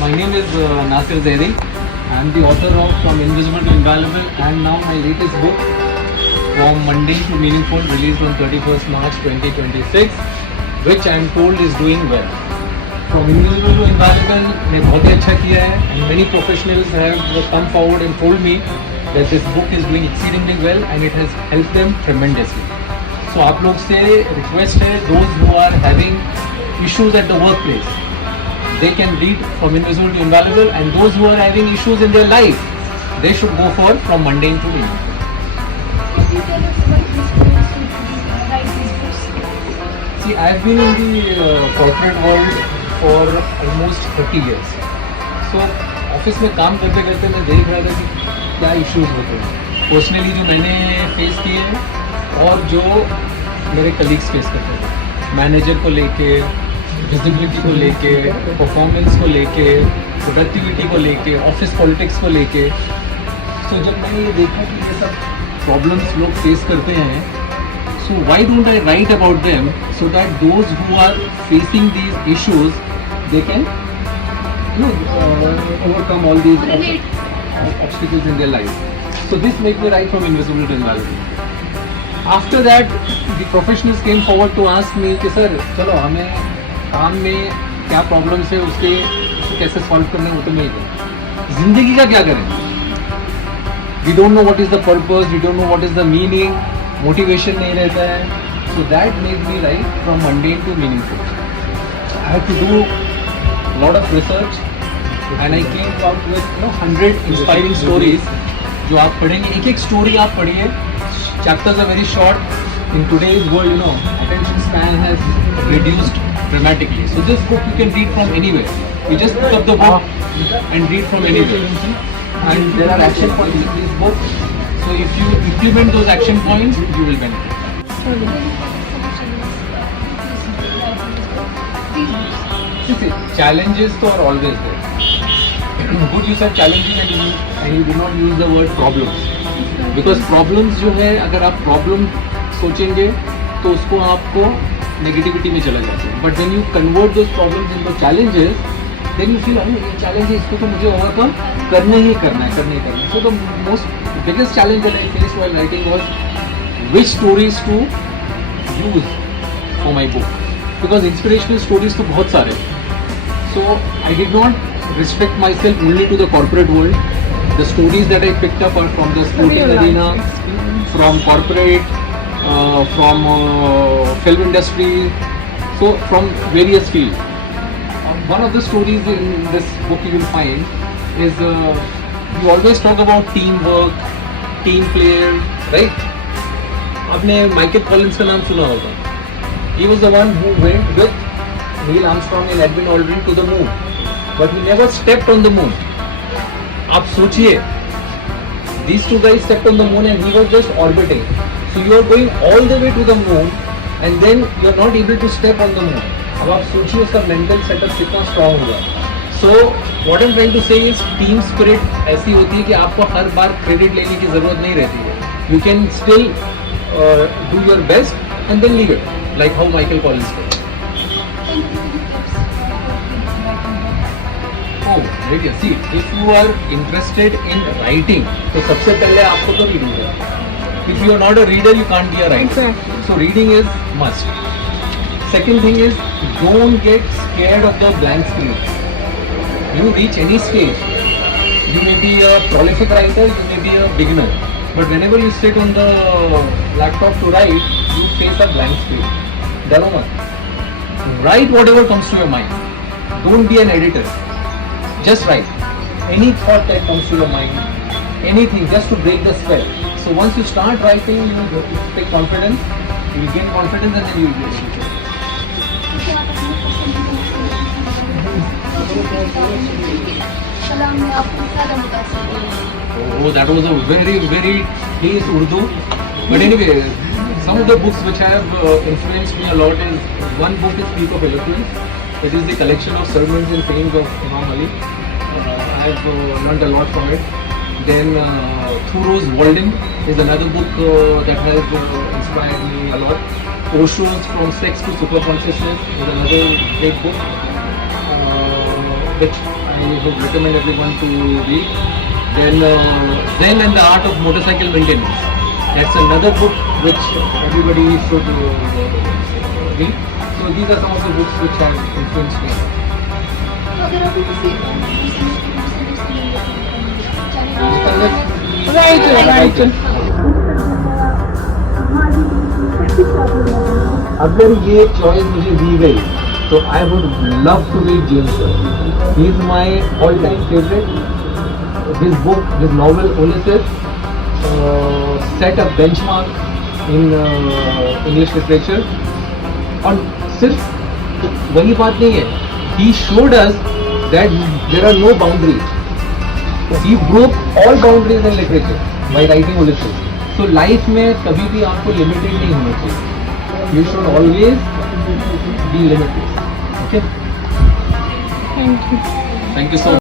My name is Nasir Zaidi. I am the author of From Invisible to Invaluable, and now my latest book, From Mundane to Meaningful, released on 31st March 2026, which I am told is doing well. From Invisible to Invaluable ने बहुत ही अच्छा किया है, and many professionals have come forward and told me that this book is doing exceedingly well and it has helped them tremendously. So आप लोग से request है, those who are having issues at the workplace, they can read From Invisible to Invaluable, and those who are having issues in their life, they should go for From Mundane to Meaningful. Can you tell us what inspires you to write these books? See, I've been in the corporate world for almost 30 years. So, office में काम करते करते मैं देख रहा था कि क्या इश्यूज होते हैं पर्सनली जो मैंने फेस किए हैं और जो मेरे कलीग्स फेस करते थे, मैनेजर को लेके, विजिबिलिटी को लेके, परफॉर्मेंस को लेके, प्रोडक्टिविटी को लेके, ऑफिस पॉलिटिक्स को लेके. तो जब मैंने ये देखा कि ये सब प्रॉब्लम्स लोग फेस करते हैं, so why don't I write about them so that those who are facing these issues, they can overcome all these obstacles in their life. So this made me write From Invisible to Invaluable. After that, the professionals came forward to ask me कि sir चलो हमें काम में क्या problems है उसके कैसे solve करने वो तो मैं जिंदगी का क्या करें. We don't know what is the purpose, we don't know what is the meaning, motivation नहीं रहता है. So that made me right from mundane to meaningful. I have to do lot of research and I came out with 100 inspiring stories जो आप पढ़ेंगे. एक एक story आप पढ़िए. Chapters are very short. In today's world, attention span has reduced dramatically. So this book you can read from anywhere. You just pick up the book and read from anywhere. And there are action points in this book. So if you implement those action points, you will benefit. See, challenges are always there. Good use of challenges and you do not use the word problems. Because problems जो है, अगर आप problem सोचेंगे तो उसको आपको negativity में चला जाता है. But when you convert those problems into challenges, then you feel अरे ये चैलेंज है, इसको तो मुझे ओवरकम करना ही करना है. So the most biggest challenge that I faced while writing was which stories to use for my book, because inspirational stories तो बहुत सारे. So I did not restrict myself only to the corporate world. The stories that I picked up are from the sporting arena, from corporate, from film industry, so from various fields. One of the stories in this book you will find is you always talk about teamwork, team player, right? आपने Michael Collins का नाम सुना होगा. He was the one who went with Neil Armstrong and Edwin Aldrin to the moon, but he never stepped on the moon. आप सोचिए, these two guys stepped on the moon and he was just orbiting. So you are going all the way to the moon and then you are not able to step on the moon. अब आप सोचिए उसका mental setup कितना strong होगा. So what I'm trying to say is team spirit ऐसी होती है कि आपको हर बार credit लेने की ज़रूरत नहीं रहती है. You can still do your best and then leave it, like how Michael Collins did. Oh, very see. If you are interested in writing, तो सबसे पहले आपको तो reading है. If you are not a reader, you can't be a writer. Exactly. So reading is must. Second thing is, don't get scared of the blank screen. You reach any stage. You may be a prolific writer, you may be a beginner. But whenever you sit on the laptop to write, you face a blank screen. डरो मत. Write whatever comes to your mind. Don't be an editor. Just write. Any thought that comes to your mind. Anything, just to break the spell. So once you start writing, you will take confidence, you will gain confidence and then you will be able to. Oh, that was a very, very nice Urdu. But anyway, some of the books which have influenced me a lot is, one book is Peak of Eloquence. It is the collection of sermons and sayings of Imam Ali. I have learned a lot from it. Then Thoreau's Walden is another book that has inspired me a lot. Osho's From Sex to Superconsciousness is another great book which I I would recommend everyone to read. Then and the Art of Motorcycle Maintenance. That's another book which everybody should read. So these are some of the books which have influenced me. तो अगर आप किसी अगर ये choice मुझे दी गई तो I would love to read James Worth. He is my all time favourite. His book, his novel Ulysses set a benchmark in English literature. और सिर्फ वही बात नहीं है, he showed us that there are no boundaries. He broke all boundaries in literature by writing Ulysses. So life में कभी भी आपको limited नहीं होना चाहिए. You should always be limitless. Okay? Thank you. Thank you so much.